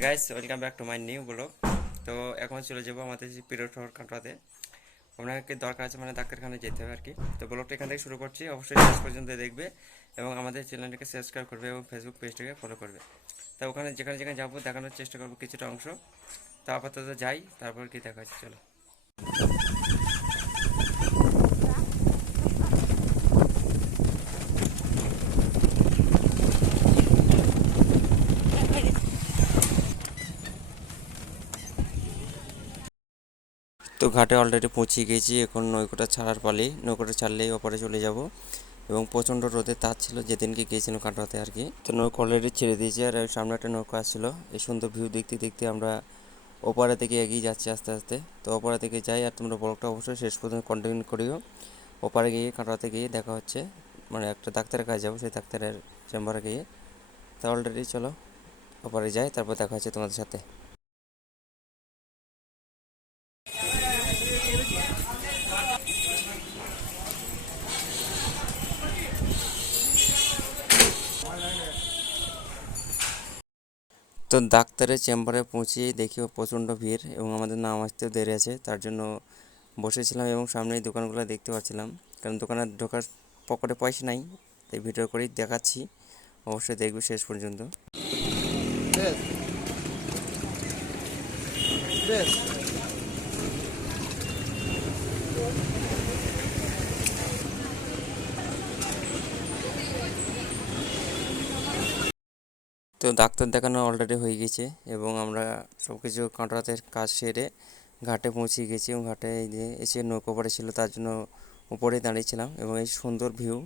Guys welcome back to my new blog তো এখন চলে যাব আমাদের যে পিরিয়ড হওয়ার কাঁটাতে। আপনাকে দরকার আছে মানে ডাক্তারখানে যেতে হবে আর কি তো ব্লগটা এখান থেকে শুরু করছি, অবশ্যই শেষ পর্যন্ত দেখবে এবং আমাদের চ্যানেলটাকে সাবস্ক্রাইব করবে এবং ফেসবুক পেজটাকে ফলো করবে। তা ওখানে যেখানে যেখানে যাব, দেখানোর চেষ্টা করব কিছুটা অংশ। তা আপাতত যাই, তারপর কি দেখা হচ্ছে চলো। তো ঘাটে অলরেডি পৌঁছে গেছি এখন নৌকোটা ছাড়ার পালি। নৌকোটা ছাড়লেই ওপরে চলে যাব। এবং প্রচণ্ড রোদে তার ছিল যেদিনকে গিয়েছিলাম কাটাতে আর কি। তো নৌকো অলরেডি ছেড়ে দিয়েছি আর সামনে একটা নৌকা আসছিল। এই সুন্দর ভিউ দেখতে দেখতে আমরা ওপারে থেকে এগিয়ে যাচ্ছি আস্তে আস্তে। তো ওপারে থেকে যাই আর তোমরা ব্লগটা অবশ্যই শেষ পর্যন্ত কন্টিনিউ করিও। ওপারে গিয়ে, কাটাতে গিয়ে দেখা হচ্ছে। মানে একটা ডাক্তারের কাছে যাব, সেই ডাক্তারের চেম্বারে গিয়ে। তা অলরেডি চলো, ওপারে যাই, তারপর দেখা হচ্ছে তোমাদের সাথে। তো ডাক্তারের চেম্বারে পৌঁছিয়ে দেখি প্রচণ্ড ভিড় এবং আমাদের নাম আসতেও দেরি আছে, তার জন্য বসেছিলাম এবং সামনে এই দোকানগুলো দেখতে পাচ্ছিলাম কারণ দোকানে ঢোকার পকেটে পয়সা নাই, তাই ভিডিও করেই দেখাচ্ছি অবশ্যই দেখবে শেষ পর্যন্ত This. তো ডাক্তার দেখানো অলরেডি হয়ে গেছে এবং আমরা সব কিছু কাঁটাতে কাজ সেরে ঘাটে পৌঁছে গেছি এবং ঘাটে যে এসে নৌকো পড়ে ছিল তার জন্য উপরেই দাঁড়িয়েছিলাম এবং এই সুন্দর ভিউ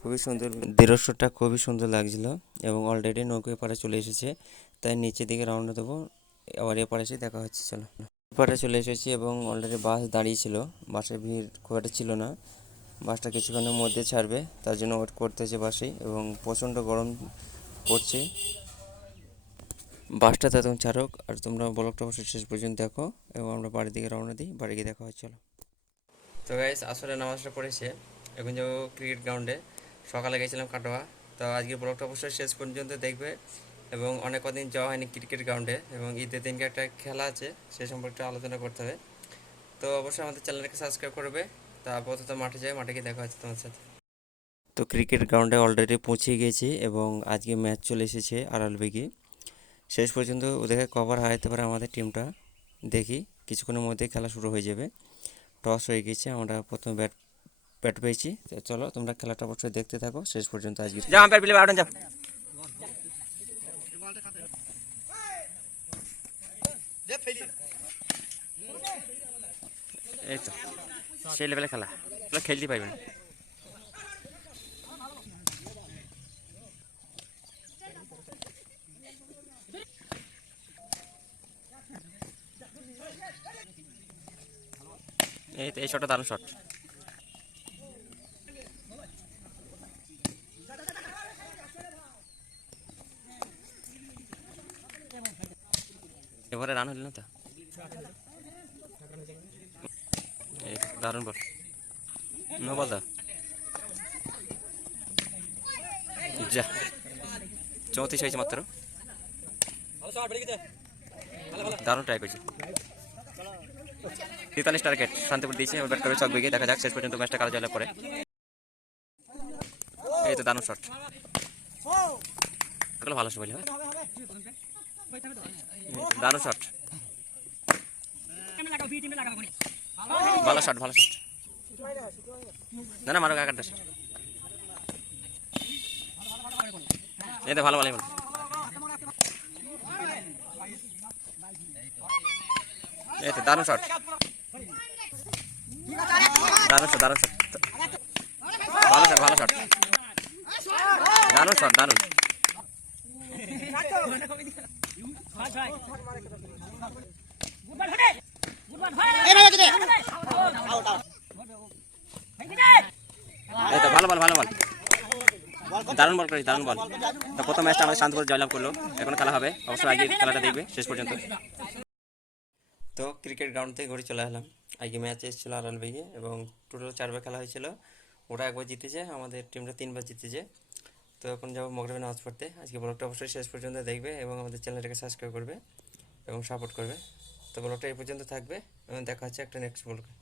খুবই সুন্দর দৃশ্যটা খুবই সুন্দর লাগছিল এবং অলরেডি নৌকো এপারে চলে এসেছে, তাই নিচের দিকে রওনা দেবো, আবার এপারে এসে দেখা হচ্ছে, চলো। এপারে চলে এসেছি এবং অলরেডি বাস দাঁড়িয়েছিল বাসে ভিড় খুব একটা ছিল না, বাসটা কিছুক্ষণের মধ্যে ছাড়বে, তার জন্য ওয়েট করতেছে বাসেই এবং প্রচণ্ড গরম পড়ছে। বাসটা তখন ছাড়ুক আর তোমরা ব্লগটা অবশ্যই শেষ পর্যন্ত দেখো এবং আমরা বাড়ির দিকে রওনা দিই, বাড়ি গিয়ে দেখা হয়, চলো। তো গাইস আসলে নামাজটা পড়েছে, এখন যাব ক্রিকেট গ্রাউন্ডে সকালে গেছিলাম কাটোয়া, তো আজকে ব্লগটা অবশ্যই শেষ পর্যন্ত দেখবে এবং অনেক কদিন যাওয়া হয়নি ক্রিকেট গ্রাউন্ডে এবং ঈদের দিনকে একটা খেলা আছে, সে সম্পর্কে আলোচনা করতে হবে। তো অবশ্যই আমাদের চ্যানেলটাকে সাবস্ক্রাইব করবে, তা আপাতত মাঠে যাই, মাঠে গিয়ে দেখা হচ্ছে তোমার সাথে। তো ক্রিকেট গ্রাউন্ডে অলরেডি পৌঁছে গেছি এবং আজকে ম্যাচ চলে এসেছে আড়াল বেগে। শেষ পর্যন্ত ওদেরকে কভার হারাতে পারে আমাদের টিমটা। দেখি কিছুক্ষণের মধ্যে খেলা শুরু হয়ে যাবে। টস হয়ে গেছে, আমরা প্রথমে ব্যাট ব্যাট পেয়েছি। চলো, তোমরা খেলাটা অবশ্যই দেখতে থাকো। শেষ পর্যন্ত আজকে এই তো, সেই লেভেলে খেলা। খেলতে পারবে না। এই এই শটটা দারুণ শট এবারে রান হইল না তো? দারুণ বল নো বল দা যা। চৌত্রিশ হয়েছে মাত্র। দারুণ ট্রাই করছে। তেতাল্লিশ টার্গেট শান্তিপুর দিয়েছে, এবার করবে চক বেগে দেখা যাক, শেষ পর্যন্ত ম্যাচটা কালো জলে পরে এই তো দানু শট এগুলো ভালো বলি দারুণ শট ভালো শট ভালো শট না না মারো কাকার শট এই তো ভালো ভালো ভালো এই তো দারুণ শট দারুণ শট দারুণ শট ভালো শট ভালো শট দারুণ শট দারুণ। ভালো বল ভালো বল দারুণ বল করেছি, দারুণ বল তো প্রথম ম্যাচটা আমাদের শান্তপুর জয়লাভ করল। এখন খেলা হবে। অবশ্যই আগে খেলাটা দেখবে, শেষ পর্যন্ত। তো ক্রিকেট গ্রাউন্ড থেকে ঘুরে চলে এলাম। আগে ম্যাচ এসেছিল আড়াল ভাইয়ে এবং টোটাল চারবার খেলা হয়েছিল। ওরা একবার জিতেছে, আমাদের টিমটা তিনবার জিতেছে। তো এখন যাব মগরবে নামাজ পড়তে। আজকে ব্লগটা অবশ্যই শেষ পর্যন্ত দেখবে এবং আমাদের চ্যানেলটাকে সাবস্ক্রাইব করবে এবং সাপোর্ট করবে। তো ব্লগটা এই পর্যন্ত থাকবে এবং দেখা হচ্ছে একটা নেক্সট ব্লগে